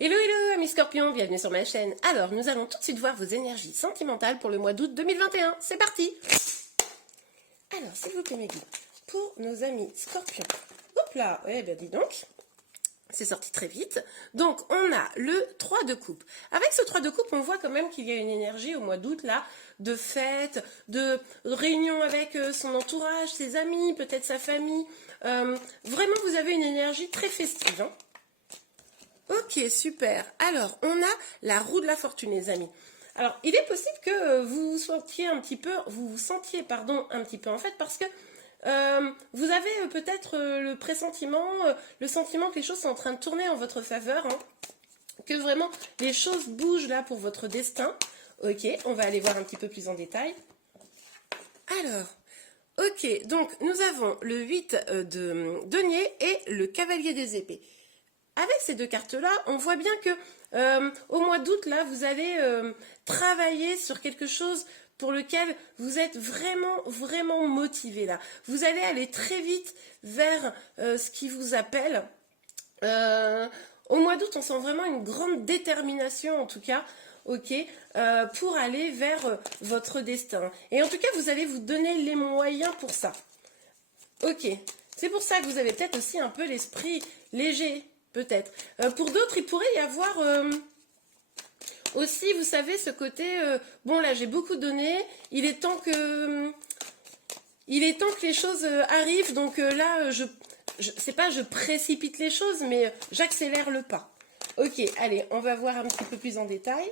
Hello hello amis scorpions, bienvenue sur ma chaîne. Alors nous allons tout de suite voir vos énergies sentimentales pour le mois d'août 2021. C'est parti. Alors s'il vous plaît mes guides, pour nos amis scorpions. Hop là, eh bien dis donc, c'est sorti très vite. Donc on a le 3 de coupe. Avec ce 3 de coupe, on voit quand même qu'il y a une énergie au mois d'août là, de fête, de réunion avec son entourage, ses amis, peut-être sa famille. Vraiment vous avez une énergie très festive, hein. Ok, super. Alors, on a la roue de la fortune, les amis. Alors, il est possible que vous vous sentiez un petit peu, un petit peu en fait, parce que vous avez peut-être le pressentiment, le sentiment que les choses sont en train de tourner en votre faveur, hein, que vraiment les choses bougent là pour votre destin. Ok, on va aller voir un petit peu plus en détail. Alors, ok, donc nous avons le 8 de denier et le cavalier des épées. Avec ces deux cartes-là, on voit bien que au mois d'août, là, vous allez travailler sur quelque chose pour lequel vous êtes vraiment motivé, là. Vous allez aller très vite vers ce qui vous appelle. Au mois d'août, on sent vraiment une grande détermination, en tout cas, ok, pour aller vers votre destin. Et en tout cas, vous allez vous donner les moyens pour ça. Ok, c'est pour ça que vous avez peut-être aussi un peu l'esprit léger. Peut-être. Pour d'autres, il pourrait y avoir aussi, vous savez, ce côté, bon là j'ai beaucoup donné, il est temps que les choses arrivent, donc là, c'est pas je précipite les choses, mais j'accélère le pas. Ok, allez, on va voir un petit peu plus en détail.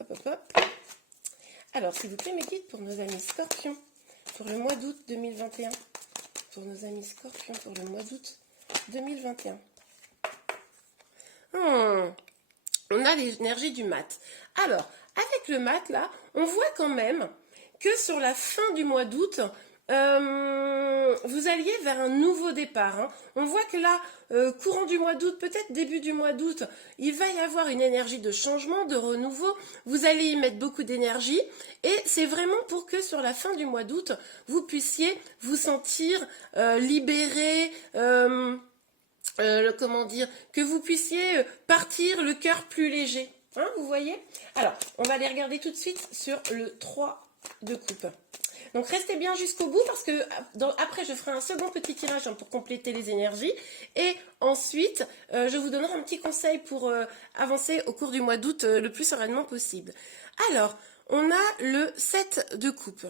Hop, hop, hop. Alors, s'il vous plaît, mes guides, pour nos amis scorpions, pour le mois d'août 2021. Pour nos amis scorpions, pour le mois d'août 2021. On a l'énergie du mat. Alors, avec le mat, là, on voit quand même que sur la fin du mois d'août, vous alliez vers un nouveau départ, hein. On voit que là, courant du mois d'août, peut-être début du mois d'août, il va y avoir une énergie de changement, de renouveau. Vous allez y mettre beaucoup d'énergie. Et c'est vraiment pour que sur la fin du mois d'août, vous puissiez vous sentir libéré, comment dire, que vous puissiez partir le cœur plus léger. Hein, vous voyez? Alors, on va aller regarder tout de suite sur le 3 de coupe. Donc, restez bien jusqu'au bout parce que après, je ferai un second petit tirage, hein, pour compléter les énergies. Et ensuite, je vous donnerai un petit conseil pour avancer au cours du mois d'août le plus sereinement possible. Alors, on a le 7 de coupe.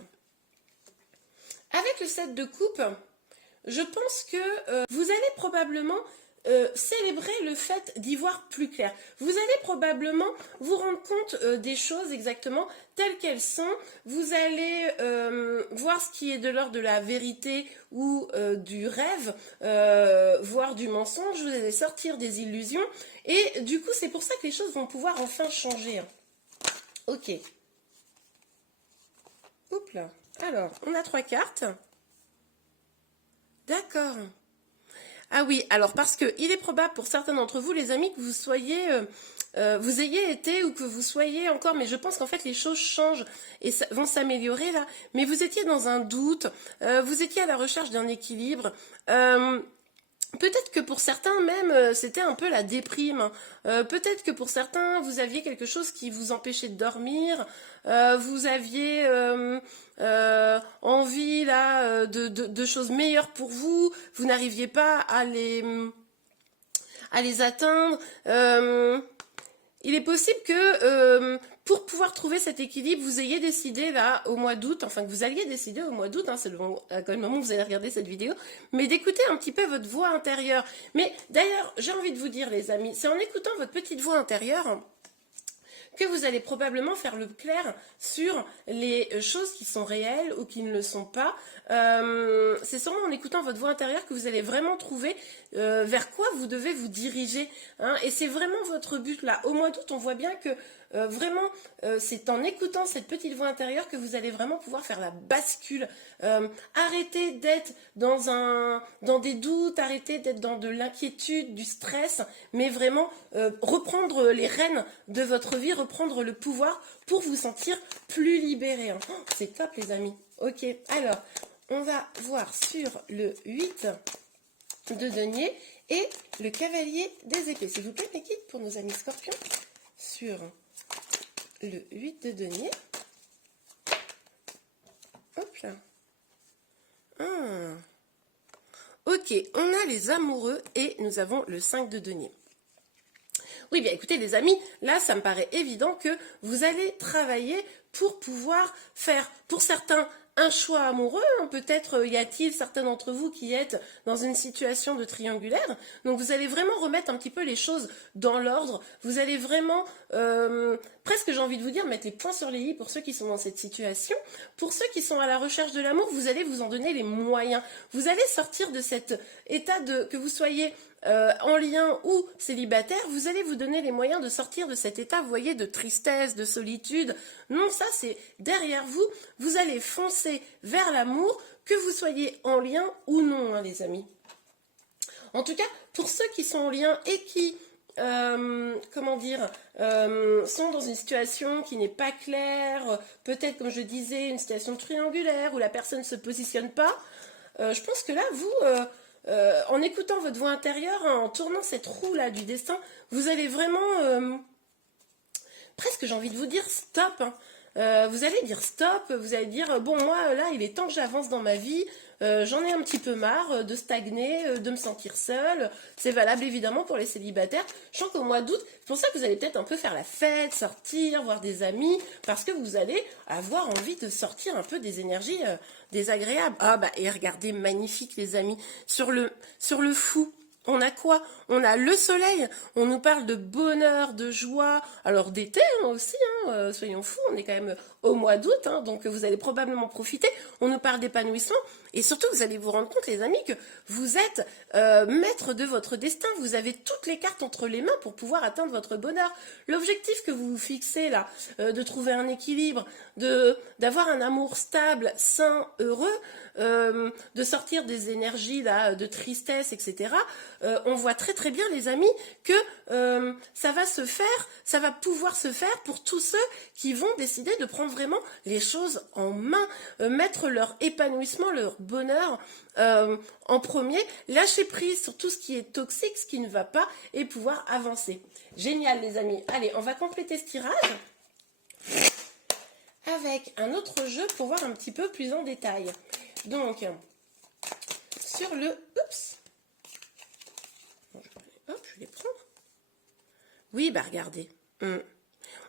Avec le 7 de coupe, je pense que vous allez probablement célébrer le fait d'y voir plus clair. Vous allez probablement vous rendre compte des choses exactement telles qu'elles sont. Vous allez voir ce qui est de l'ordre de la vérité ou du rêve, voire du mensonge. Vous allez sortir des illusions. Et du coup, c'est pour ça que les choses vont pouvoir enfin changer. Ok. Oups là. Alors, on a 3 cartes. D'accord. Ah oui, alors parce que il est probable pour certains d'entre vous, les amis, que vous soyez, vous ayez été ou que vous soyez encore, mais je pense qu'en fait les choses changent et vont s'améliorer là. Mais vous étiez dans un doute, vous étiez à la recherche d'un équilibre. Peut-être que pour certains même, c'était un peu la déprime. Peut-être que pour certains, vous aviez quelque chose qui vous empêchait de dormir. Vous aviez envie là de choses meilleures pour vous. Vous n'arriviez pas à les atteindre. Il est possible que pour pouvoir trouver cet équilibre, vous ayez décidé là au mois d'août, enfin que vous alliez décider au mois d'août, hein, c'est le moment où vous allez regarder cette vidéo, mais d'écouter un petit peu votre voix intérieure. Mais d'ailleurs, j'ai envie de vous dire les amis, c'est en écoutant votre petite voix intérieure que vous allez probablement faire le clair sur les choses qui sont réelles ou qui ne le sont pas. C'est sûrement en écoutant votre voix intérieure que vous allez vraiment trouver vers quoi vous devez vous diriger, hein. Et c'est vraiment votre but là. Au mois d'août, on voit bien que vraiment, c'est en écoutant cette petite voix intérieure que vous allez vraiment pouvoir faire la bascule. Arrêtez d'être dans des doutes, arrêtez d'être dans de l'inquiétude, du stress, mais vraiment reprendre les rênes de votre vie, reprendre le pouvoir pour vous sentir plus libéré, hein. Oh, c'est top les amis. Ok, alors, on va voir sur le 8 de denier et le cavalier des épées. S'il vous plaît, mes guides, pour nos amis scorpions, sur le 8 de denier. Hop là. Ok, on a les amoureux et nous avons le 5 de denier. Oui, bien écoutez les amis, là ça me paraît évident que vous allez travailler pour pouvoir faire, pour certains, un choix amoureux. Peut-être y a-t-il certains d'entre vous qui êtes dans une situation de triangulaire. Donc vous allez vraiment remettre un petit peu les choses dans l'ordre. Vous allez vraiment, presque j'ai envie de vous dire, mettre les points sur les i pour ceux qui sont dans cette situation. Pour ceux qui sont à la recherche de l'amour, vous allez vous en donner les moyens. Vous allez sortir de cet état de, que vous soyez en lien ou célibataire, vous allez vous donner les moyens de sortir de cet état, vous voyez, de tristesse, de solitude. Non, ça c'est derrière vous. Vous allez foncer vers l'amour, que vous soyez en lien ou non, hein, les amis. En tout cas, pour ceux qui sont en lien et qui, comment dire, sont dans une situation qui n'est pas claire, peut-être, comme je disais, une situation triangulaire où la personne ne se positionne pas, je pense que là, vous... en écoutant votre voix intérieure, hein, en tournant cette roue-là du destin, vous allez vraiment, presque j'ai envie de vous dire stop. Hein. Vous allez dire stop, vous allez dire, bon moi là il est temps que j'avance dans ma vie, j'en ai un petit peu marre de stagner, de me sentir seule. C'est valable évidemment pour les célibataires. Je sens qu'au mois d'août, c'est pour ça que vous allez peut-être un peu faire la fête, sortir, voir des amis, parce que vous allez avoir envie de sortir un peu des énergies désagréables. Ah bah et regardez, magnifique les amis, sur le fou. On a quoi? On a le soleil, on nous parle de bonheur, de joie, alors d'été hein, aussi, hein, soyons fous, on est quand même au mois d'août, hein, donc vous allez probablement profiter, on nous parle d'épanouissement, et surtout vous allez vous rendre compte les amis que vous êtes maître de votre destin, vous avez toutes les cartes entre les mains pour pouvoir atteindre votre bonheur. L'objectif que vous vous fixez là, de trouver un équilibre, d'avoir un amour stable, sain, heureux, de sortir des énergies là, de tristesse, etc. On voit très très bien les amis que ça va se faire, ça va pouvoir se faire pour tous ceux qui vont décider de prendre vraiment les choses en main, mettre leur épanouissement, leur bonheur en premier, lâcher prise sur tout ce qui est toxique, ce qui ne va pas et pouvoir avancer. Génial les amis, allez on va compléter ce tirage avec un autre jeu pour voir un petit peu plus en détail. Donc, sur le... Oups. Bon, je vais les prendre. Oui, bah regardez.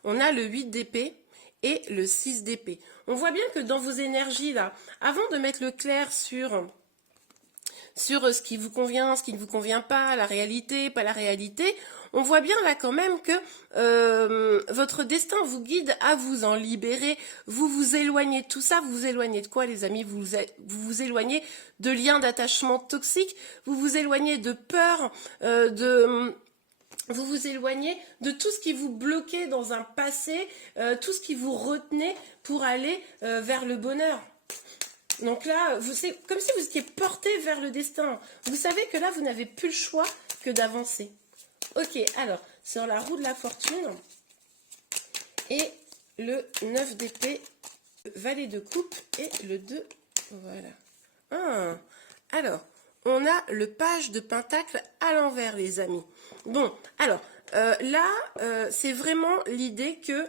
On a le 8 d'épée et le 6 d'épée. On voit bien que dans vos énergies, là, avant de mettre le clair sur ce qui vous convient, ce qui ne vous convient pas, la réalité, pas la réalité, on voit bien là quand même que votre destin vous guide à vous en libérer, vous vous éloignez de tout ça, vous vous éloignez de quoi les amis? Vous vous éloignez de liens d'attachement toxiques, vous vous éloignez de peur, vous vous éloignez de tout ce qui vous bloquait dans un passé, tout ce qui vous retenait pour aller vers le bonheur. Donc là, c'est comme si vous étiez porté vers le destin. Vous savez que là, vous n'avez plus le choix que d'avancer. Ok, alors, sur la roue de la fortune et le 9 d'épée, valet de coupe et le 2, voilà. Alors, on a le page de pentacle à l'envers, les amis. Bon, alors, là, c'est vraiment l'idée que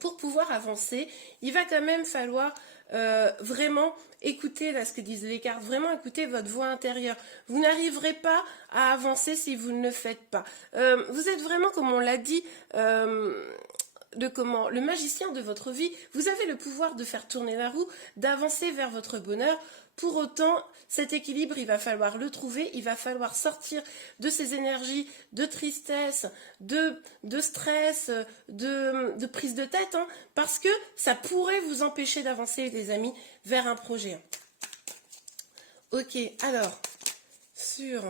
pour pouvoir avancer, il va quand même falloir vraiment écouter là ce que disent les cartes, vraiment écouter votre voix intérieure. Vous n'arriverez pas à avancer si vous ne le faites pas. Vous êtes vraiment, comme on l'a dit, le magicien de votre vie. Vous avez le pouvoir de faire tourner la roue, d'avancer vers votre bonheur. Pour autant, cet équilibre, il va falloir le trouver, il va falloir sortir de ces énergies de tristesse, de stress, de prise de tête, hein, parce que ça pourrait vous empêcher d'avancer, les amis, vers un projet. Ok, alors, sur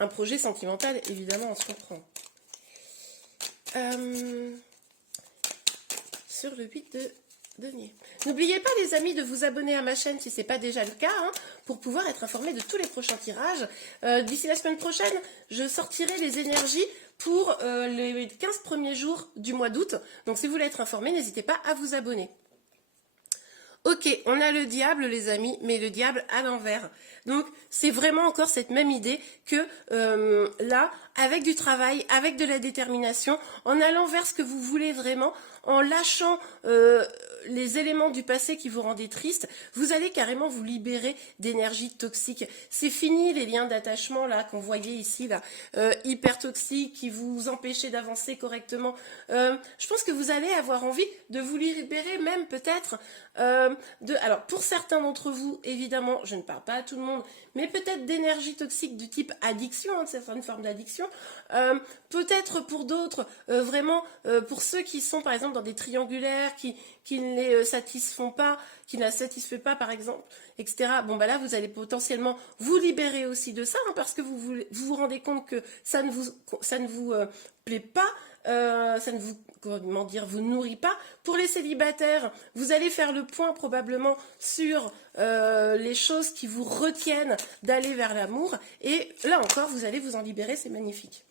un projet sentimental, évidemment, on se comprend. Sur le 8 de denier. N'oubliez pas les amis de vous abonner à ma chaîne si ce n'est pas déjà le cas, hein, pour pouvoir être informé de tous les prochains tirages. D'ici la semaine prochaine, je sortirai les énergies pour les 15 premiers jours du mois d'août. Donc si vous voulez être informé, n'hésitez pas à vous abonner. Ok, on a le diable, les amis, mais le diable à l'envers. Donc, c'est vraiment encore cette même idée que là, avec du travail, avec de la détermination, en allant vers ce que vous voulez vraiment, en lâchant les éléments du passé qui vous rendaient triste, vous allez carrément vous libérer d'énergie toxique. C'est fini les liens d'attachement là qu'on voyait ici, là, hyper toxiques, qui vous empêchaient d'avancer correctement. Je pense que vous allez avoir envie de vous libérer même peut-être alors pour certains d'entre vous, évidemment, je ne parle pas à tout le monde, mais peut-être d'énergie toxique du type addiction, hein, certaines formes d'addiction. Peut-être pour d'autres, vraiment pour ceux qui sont par exemple dans des triangulaires, qui ne les satisfont pas, qui ne la satisfait pas par exemple, etc. Bon bah là vous allez potentiellement vous libérer aussi de ça, hein, parce que vous rendez compte que ça ne vous plaît pas. Ça ne vous, comment dire, vous nourrit pas. Pour les célibataires, vous allez faire le point probablement sur les choses qui vous retiennent d'aller vers l'amour. Et là encore, vous allez vous en libérer, c'est magnifique.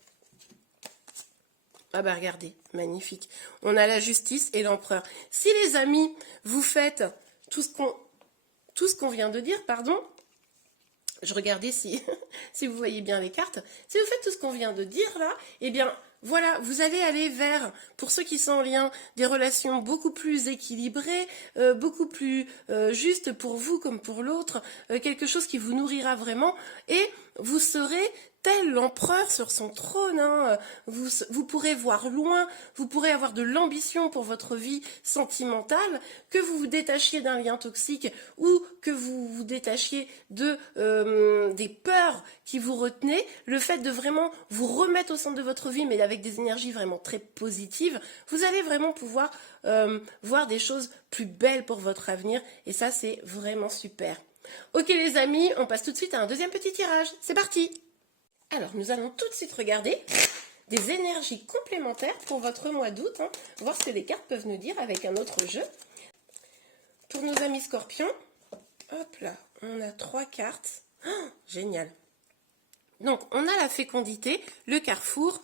Ah bah regardez, magnifique. On a la justice et l'empereur. Si les amis, vous faites tout ce qu'on vient de dire, pardon, je regardais si vous voyez bien les cartes. Si vous faites tout ce qu'on vient de dire là, eh bien voilà, vous allez aller vers, pour ceux qui sont en lien, des relations beaucoup plus équilibrées, beaucoup plus justes pour vous comme pour l'autre, quelque chose qui vous nourrira vraiment, et vous serez tel l'empereur sur son trône, hein. Vous pourrez voir loin, vous pourrez avoir de l'ambition pour votre vie sentimentale, que vous vous détachiez d'un lien toxique ou que vous vous détachiez des peurs qui vous retenaient, le fait de vraiment vous remettre au centre de votre vie, mais avec des énergies vraiment très positives, vous allez vraiment pouvoir voir des choses plus belles pour votre avenir, et ça c'est vraiment super. Ok les amis, on passe tout de suite à un deuxième petit tirage, c'est parti! Alors, nous allons tout de suite regarder des énergies complémentaires pour votre mois d'août, hein, voir ce que les cartes peuvent nous dire avec un autre jeu. Pour nos amis scorpions, hop là, on a 3 cartes. Oh, génial. Donc, on a la fécondité, le carrefour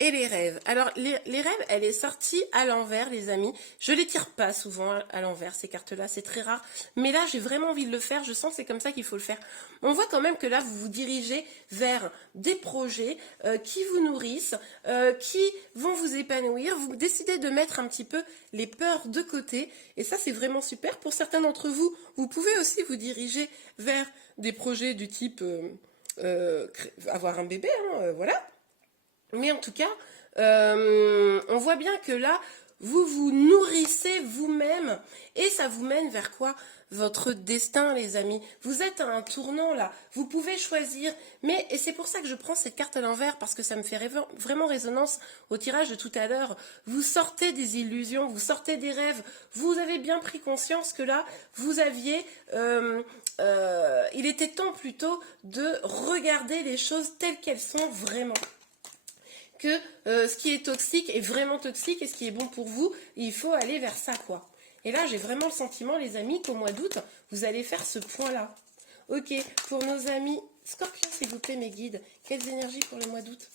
et les rêves. Alors, les rêves, elle est sortie à l'envers, les amis. Je les tire pas souvent à l'envers, ces cartes-là, c'est très rare. Mais là, j'ai vraiment envie de le faire, je sens que c'est comme ça qu'il faut le faire. On voit quand même que là, vous vous dirigez vers des projets qui vous nourrissent, qui vont vous épanouir. Vous décidez de mettre un petit peu les peurs de côté. Et ça, c'est vraiment super. Pour certains d'entre vous, vous pouvez aussi vous diriger vers des projets du type avoir un bébé, hein, voilà. Mais en tout cas, on voit bien que là, vous vous nourrissez vous-même et ça vous mène vers quoi? Votre destin, les amis. Vous êtes à un tournant là. Vous pouvez choisir. Et c'est pour ça que je prends cette carte à l'envers, parce que ça me fait vraiment résonance au tirage de tout à l'heure. Vous sortez des illusions, vous sortez des rêves. Vous avez bien pris conscience que là, vous aviez... il était temps plutôt de regarder les choses telles qu'elles sont vraiment. Que ce qui est toxique est vraiment toxique et ce qui est bon pour vous, il faut aller vers ça, quoi. Et là, j'ai vraiment le sentiment, les amis, qu'au mois d'août, vous allez faire ce point-là. Ok, pour nos amis scorpions, s'il vous plaît, mes guides, quelles énergies pour le mois d'août?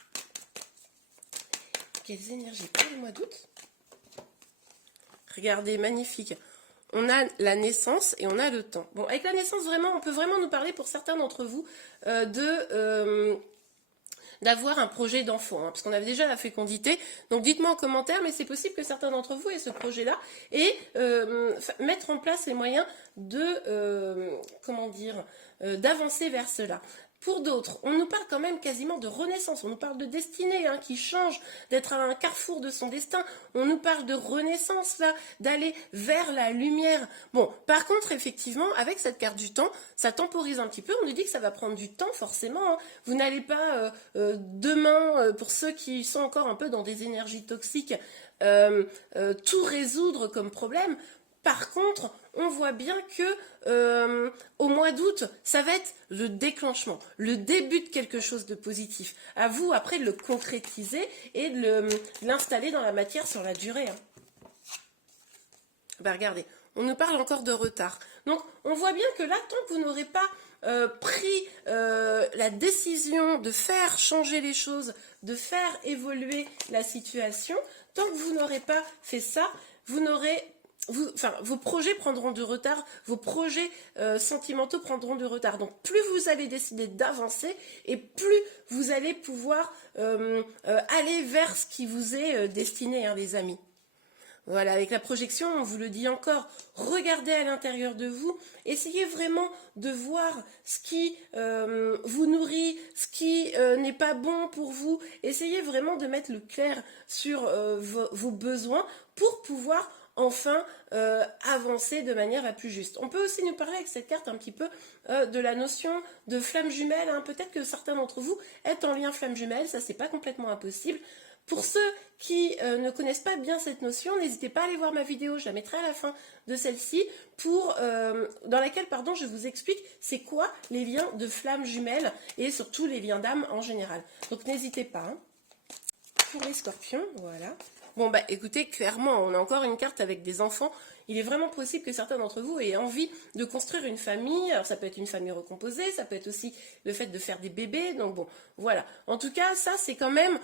Quelles énergies pour le mois d'août? Regardez, magnifique. On a la naissance et on a le temps. Bon, avec la naissance, vraiment, on peut vraiment nous parler, pour certains d'entre vous, d'avoir un projet d'enfant, hein, parce qu'on avait déjà la fécondité. Donc dites-moi en commentaire, mais c'est possible que certains d'entre vous aient ce projet-là et mettre en place les moyens de, comment dire, d'avancer vers cela. Pour d'autres, on nous parle quand même quasiment de renaissance, on nous parle de destinée, hein, qui change, d'être à un carrefour de son destin, on nous parle de renaissance, là, d'aller vers la lumière. Bon, par contre, effectivement, avec cette carte du temps, ça temporise un petit peu, on nous dit que ça va prendre du temps, forcément, hein. Vous n'allez pas, demain, pour ceux qui sont encore un peu dans des énergies toxiques, tout résoudre comme problème. Par contre, on voit bien que au mois d'août, ça va être le déclenchement, le début de quelque chose de positif. À vous, après, de le concrétiser et de l'installer dans la matière sur la durée, hein. Ben, regardez, on nous parle encore de retard. Donc, on voit bien que là, tant que vous n'aurez pas pris la décision de faire changer les choses, de faire évoluer la situation, tant que vous n'aurez pas fait ça, vous n'aurez vos projets prendront du retard, vos projets sentimentaux prendront du retard. Donc plus vous allez décider d'avancer et plus vous allez pouvoir aller vers ce qui vous est destiné, hein, les amis. Voilà, avec la projection, on vous le dit encore, regardez à l'intérieur de vous, essayez vraiment de voir ce qui vous nourrit, ce qui n'est pas bon pour vous, essayez vraiment de mettre le clair sur vos besoins pour pouvoir enfin avancer de manière la plus juste. On peut aussi nous parler avec cette carte un petit peu de la notion de flamme jumelle, hein. Peut-être que certains d'entre vous êtes en lien flamme jumelle, ça c'est pas complètement impossible. Pour ceux qui ne connaissent pas bien cette notion, n'hésitez pas à aller voir ma vidéo, je la mettrai à la fin de celle-ci, dans laquelle je vous explique c'est quoi les liens de flammes jumelles et surtout les liens d'âme en général. Donc n'hésitez pas. Hein. Pour les scorpions, voilà. Bon bah écoutez, clairement, on a encore une carte avec des enfants. Il est vraiment possible que certains d'entre vous aient envie de construire une famille. Alors ça peut être une famille recomposée, ça peut être aussi le fait de faire des bébés. Donc bon, voilà. En tout cas, ça c'est quand même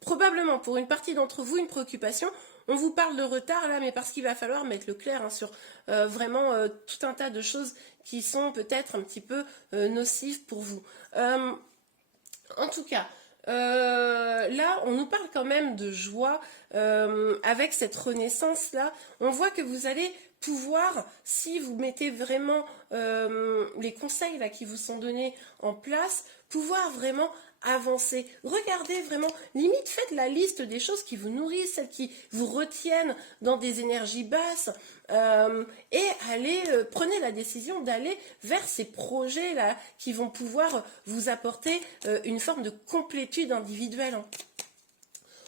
probablement pour une partie d'entre vous une préoccupation. On vous parle de retard là, mais parce qu'il va falloir mettre le clair, hein, sur vraiment tout un tas de choses qui sont peut-être un petit peu nocives pour vous. En tout cas, là, on nous parle quand même de joie avec cette renaissance-là. On voit que vous allez pouvoir, si vous mettez vraiment les conseils là, qui vous sont donnés en place, pouvoir vraiment avancer. Regardez vraiment, limite faites la liste des choses qui vous nourrissent, celles qui vous retiennent dans des énergies basses et allez, prenez la décision d'aller vers ces projets là qui vont pouvoir vous apporter une forme de complétude individuelle. Hein.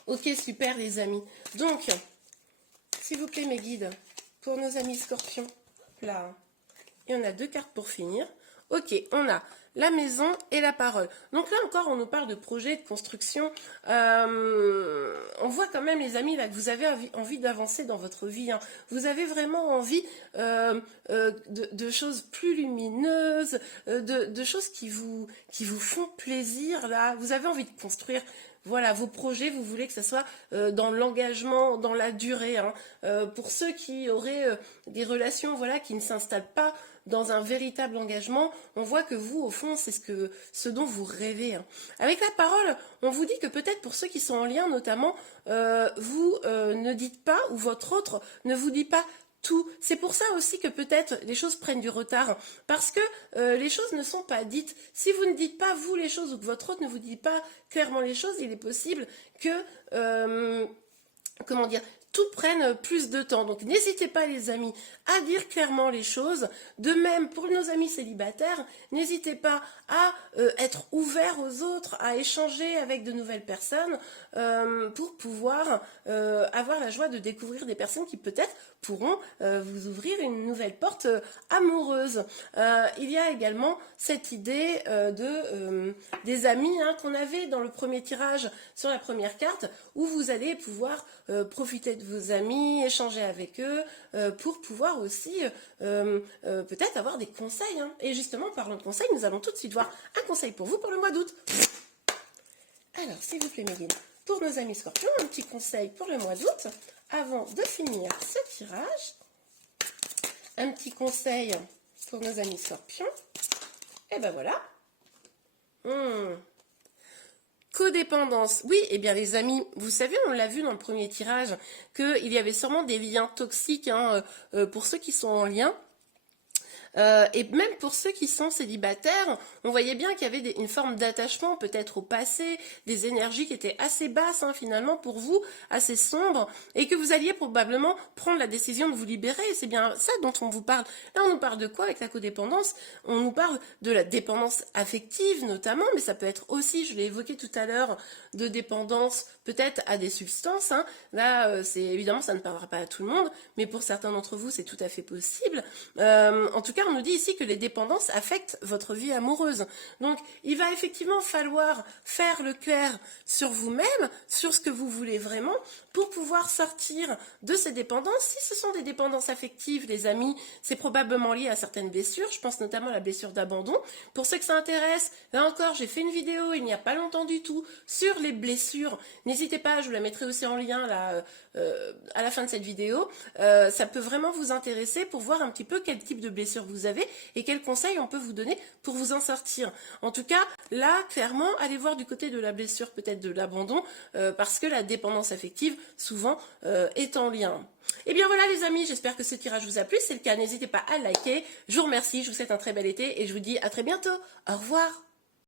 Ok, super les amis. Donc, s'il vous plaît mes guides, pour nos amis scorpions, là, et on a 2 cartes pour finir. Ok, on a la maison et la parole. Donc là encore, on nous parle de projet, de construction. On voit quand même, les amis, là, que vous avez envie d'avancer dans votre vie. Hein. Vous avez vraiment envie de choses plus lumineuses, de choses qui vous font plaisir. Là, vous avez envie de construire. Voilà, vos projets, vous voulez que ça soit dans l'engagement, dans la durée. Hein. Pour ceux qui auraient des relations, voilà, qui ne s'installent pas dans un véritable engagement, on voit que vous, au fond, c'est ce dont vous rêvez. Hein. Avec la parole, on vous dit que peut-être pour ceux qui sont en lien, notamment, vous ne dites pas, ou votre autre ne vous dit pas tout. C'est pour ça aussi que peut-être les choses prennent du retard, parce que les choses ne sont pas dites. Si vous ne dites pas, vous, les choses, ou que votre autre ne vous dit pas clairement les choses, il est possible que, comment dire, tout prenne plus de temps. Donc n'hésitez pas les amis à dire clairement les choses. De même pour nos amis célibataires, n'hésitez pas à être ouvert aux autres, à échanger avec de nouvelles personnes pour pouvoir avoir la joie de découvrir des personnes qui peut-être pourront vous ouvrir une nouvelle porte amoureuse. Il y a également cette idée des amis, hein, qu'on avait dans le premier tirage sur la première carte, où vous allez pouvoir profiter de vos amis, échanger avec eux, pour pouvoir aussi peut-être avoir des conseils. Hein. Et justement, parlant de conseils, nous allons tout de suite voir un conseil pour vous pour le mois d'août. Alors, s'il vous plaît, mes guides, pour nos amis scorpions, un petit conseil pour le mois d'août, avant de finir ce tirage. Un petit conseil pour nos amis scorpions. Et ben voilà. Codépendance. Oui, eh bien les amis, vous savez, on l'a vu dans le premier tirage, qu'il y avait sûrement des liens toxiques, hein, pour ceux qui sont en lien. Et même pour ceux qui sont célibataires, on voyait bien qu'il y avait une forme d'attachement peut-être au passé, des énergies qui étaient assez basses, hein, finalement pour vous, assez sombres, et que vous alliez probablement prendre la décision de vous libérer. C'est bien ça dont on vous parle. Là, on nous parle de quoi avec la codépendance? On nous parle de la dépendance affective notamment, mais ça peut être aussi, je l'ai évoqué tout à l'heure, de dépendance peut-être à des substances. Hein. Là, c'est évidemment, ça ne parlera pas à tout le monde, mais pour certains d'entre vous, c'est tout à fait possible. En tout cas, cas, on nous dit ici que les dépendances affectent votre vie amoureuse. Donc, il va effectivement falloir faire le clair sur vous-même, sur ce que vous voulez vraiment, pour pouvoir sortir de ces dépendances. Si ce sont des dépendances affectives, les amis, c'est probablement lié à certaines blessures. Je pense notamment à la blessure d'abandon. Pour ceux que ça intéresse, là encore, j'ai fait une vidéo il n'y a pas longtemps du tout sur les blessures. N'hésitez pas, je vous la mettrai aussi en lien là à la fin de cette vidéo. Ça peut vraiment vous intéresser pour voir un petit peu quel type de blessure vous avez et quels conseils on peut vous donner pour vous en sortir. En tout cas, là, clairement, allez voir du côté de la blessure, peut-être de l'abandon, parce que la dépendance affective, souvent, est en lien. Et bien voilà les amis, j'espère que ce tirage vous a plu. Si c'est le cas, n'hésitez pas à liker. Je vous remercie, je vous souhaite un très bel été et je vous dis à très bientôt. Au revoir.